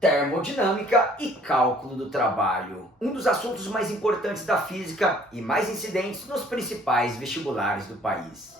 Termodinâmica e cálculo do trabalho, um dos assuntos mais importantes da física e mais incidentes nos principais vestibulares do país.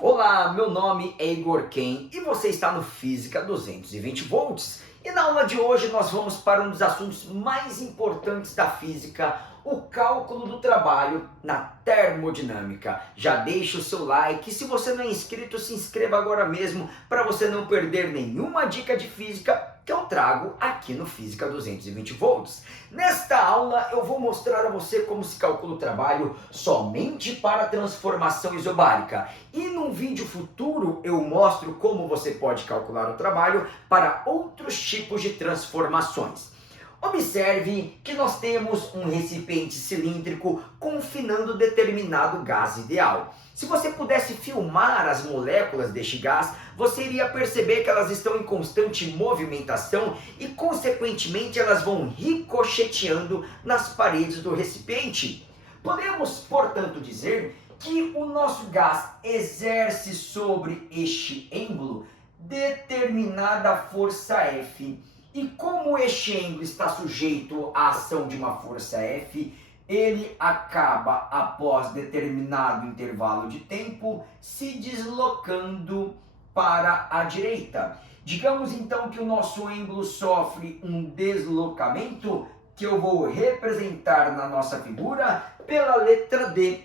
Olá, meu nome é Igor Ken e você está no Física 220 volts. E na aula de hoje nós vamos para um dos assuntos mais importantes da física, o cálculo do trabalho na termodinâmica. Já deixa o seu like, se você não é inscrito, se inscreva agora mesmo para você não perder nenhuma dica de física que eu trago aqui no Física 220 volts. Nesta aula eu vou mostrar a você como se calcula o trabalho somente para a transformação isobárica. E num vídeo futuro eu mostro como você pode calcular o trabalho para outros tipos de transformações. Observe que nós temos um recipiente cilíndrico confinando determinado gás ideal. Se você pudesse filmar as moléculas deste gás, você iria perceber que elas estão em constante movimentação e, consequentemente, elas vão ricocheteando nas paredes do recipiente. Podemos, portanto, dizer que o nosso gás exerce sobre este êmbolo determinada força F. E como este êmbolo está sujeito à ação de uma força F, ele acaba, após determinado intervalo de tempo, se deslocando para a direita. Digamos então que o nosso êmbolo sofre um deslocamento, que eu vou representar na nossa figura pela letra D.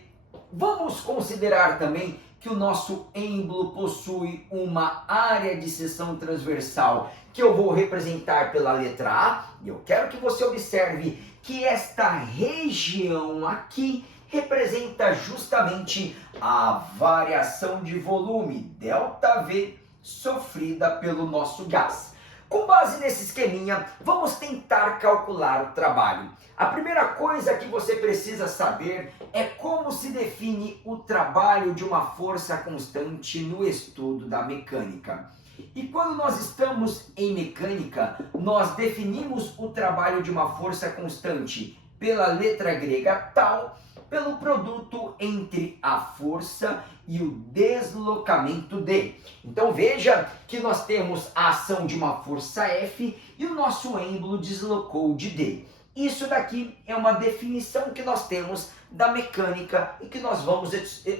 Vamos considerar também que o nosso êmbolo possui uma área de seção transversal, que eu vou representar pela letra A, e eu quero que você observe que esta região aqui representa justamente a variação de volume, ΔV, sofrida pelo nosso gás. Com base nesse esqueminha, vamos tentar calcular o trabalho. A primeira coisa que você precisa saber é como se define o trabalho de uma força constante no estudo da mecânica. E quando nós estamos em mecânica, nós definimos o trabalho de uma força constante pela letra grega tal, pelo produto entre a força e o deslocamento D. Então veja que nós temos a ação de uma força F e o nosso êmbolo deslocou de D. Isso daqui é uma definição que nós temos da mecânica e que nós vamos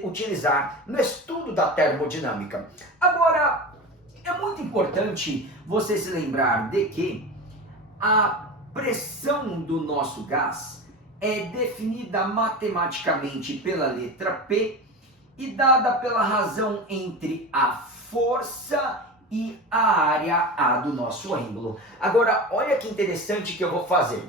utilizar no estudo da termodinâmica. Agora, é muito importante você se lembrar de que a pressão do nosso gás é definida matematicamente pela letra P e dada pela razão entre a força e a área A do nosso êmbolo. Agora, olha que interessante que eu vou fazer.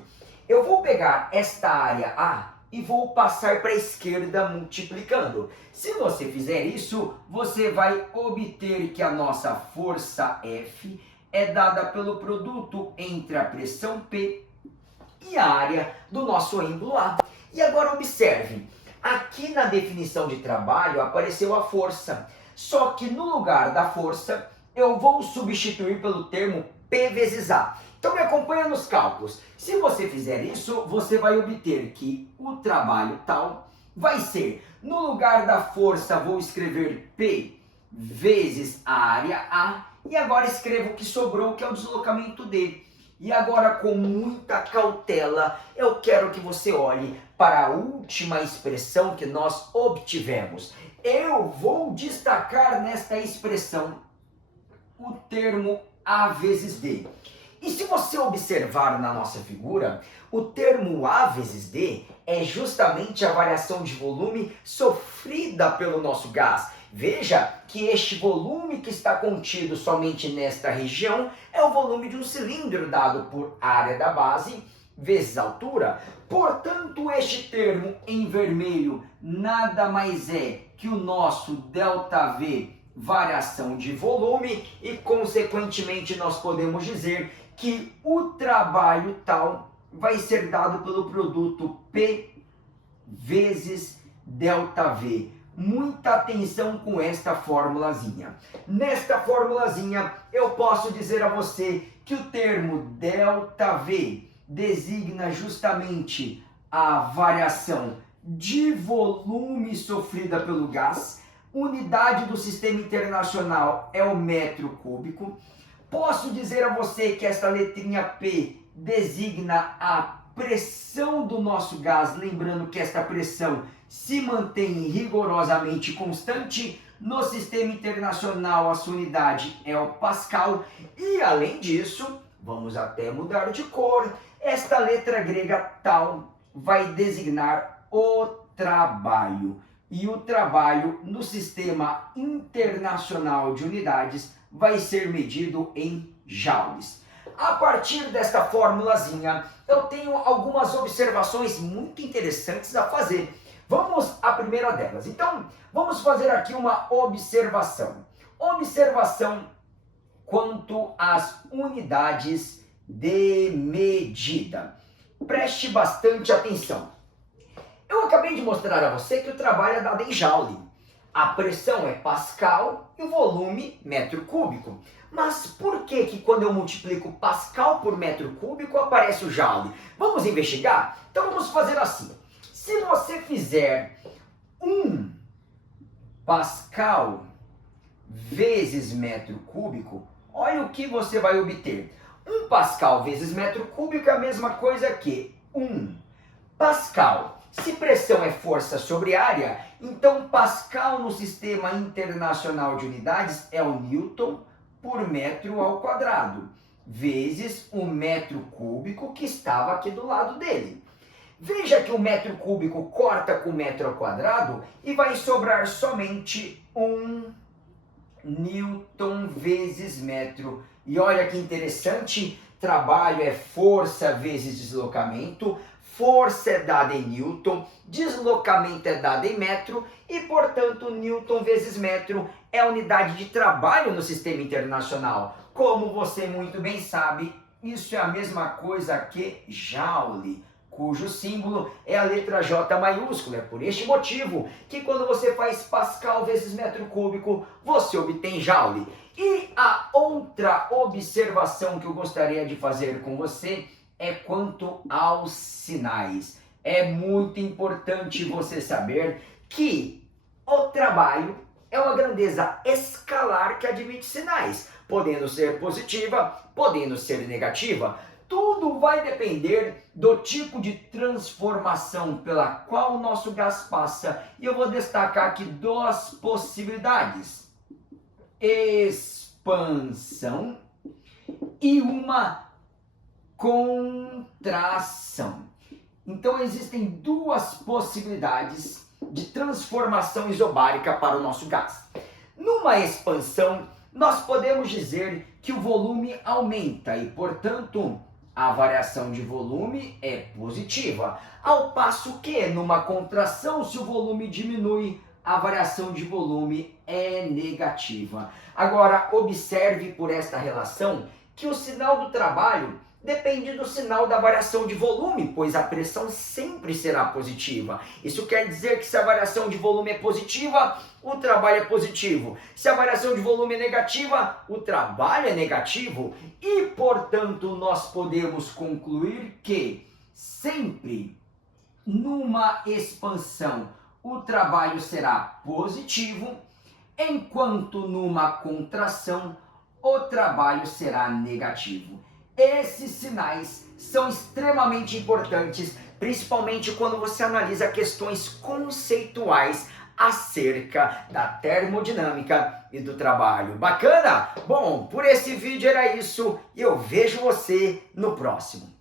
Eu vou pegar esta área A e vou passar para a esquerda multiplicando. Se você fizer isso, você vai obter que a nossa força F é dada pelo produto entre a pressão P e a área do nosso êmbolo A. E agora observe, aqui na definição de trabalho apareceu a força, só que no lugar da força eu vou substituir pelo termo P vezes A. Então me acompanha nos cálculos. Se você fizer isso, você vai obter que o trabalho tal vai ser, no lugar da força vou escrever P vezes a área A, e agora escrevo o que sobrou, que é o deslocamento D. E agora, com muita cautela, eu quero que você olhe para a última expressão que nós obtivemos. Eu vou destacar nesta expressão o termo A vezes D. E se você observar na nossa figura, o termo A vezes D é justamente a variação de volume sofrida pelo nosso gás. Veja que este volume que está contido somente nesta região é o volume de um cilindro dado por área da base vezes altura. Portanto, este termo em vermelho nada mais é que o nosso ΔV, variação de volume, e consequentemente nós podemos dizer que o trabalho tal vai ser dado pelo produto P vezes ΔV. Muita atenção com esta formulazinha. Nesta formulazinha eu posso dizer a você que o termo ΔV designa justamente a variação de volume sofrida pelo gás. unidade do sistema internacional é o metro cúbico. Posso dizer a você que esta letrinha P designa a pressão do nosso gás, lembrando que esta pressão se mantém rigorosamente constante. No sistema internacional, a sua unidade é o Pascal. E além disso, vamos até mudar de cor, esta letra grega tal vai designar o trabalho. E o trabalho no sistema internacional de unidades vai ser medido em joules. A partir desta formulazinha, eu tenho algumas observações muito interessantes a fazer. Vamos à primeira delas. Então, vamos fazer aqui uma observação. Observação quanto às unidades de medida. Preste bastante atenção. Eu acabei de mostrar a você que o trabalho é dado em joule. A pressão é Pascal e o volume metro cúbico. Mas por que quando eu multiplico Pascal por metro cúbico aparece o joule? Vamos investigar? Então vamos fazer assim. Se você fizer 1 Pascal vezes metro cúbico, olha o que você vai obter. 1 Pascal vezes metro cúbico é a mesma coisa que 1 Pascal. Se pressão é força sobre área, então Pascal no sistema internacional de unidades é o Newton por metro ao quadrado, vezes o metro cúbico que estava aqui do lado dele. Veja que o metro cúbico corta com o metro ao quadrado e vai sobrar somente 1 Newton vezes metro. E olha que interessante, trabalho é força vezes deslocamento, força é dada em Newton, deslocamento é dado em metro e, portanto, Newton vezes metro é a unidade de trabalho no sistema internacional. Como você muito bem sabe, isso é a mesma coisa que joule, cujo símbolo é a letra J maiúscula. É por este motivo que quando você faz Pascal vezes metro cúbico, você obtém joule. E a outra observação que eu gostaria de fazer com você é quanto aos sinais. É muito importante você saber que o trabalho é uma grandeza escalar que admite sinais, podendo ser positiva, podendo ser negativa. Tudo vai depender do tipo de transformação pela qual o nosso gás passa. E eu vou destacar aqui duas possibilidades: expansão e uma contração. Então existem duas possibilidades de transformação isobárica para o nosso gás. Numa expansão, nós podemos dizer que o volume aumenta e, portanto, a variação de volume é positiva. Ao passo que, numa contração, se o volume diminui, a variação de volume é negativa. Agora, observe por esta relação que o sinal do trabalho depende do sinal da variação de volume, pois a pressão sempre será positiva. Isso quer dizer que se a variação de volume é positiva, o trabalho é positivo. Se a variação de volume é negativa, o trabalho é negativo. E, portanto, nós podemos concluir que sempre numa expansão o trabalho será positivo, enquanto numa contração o trabalho será negativo. Esses sinais são extremamente importantes, principalmente quando você analisa questões conceituais acerca da termodinâmica e do trabalho. Bacana? Bom, por esse vídeo era isso e eu vejo você no próximo.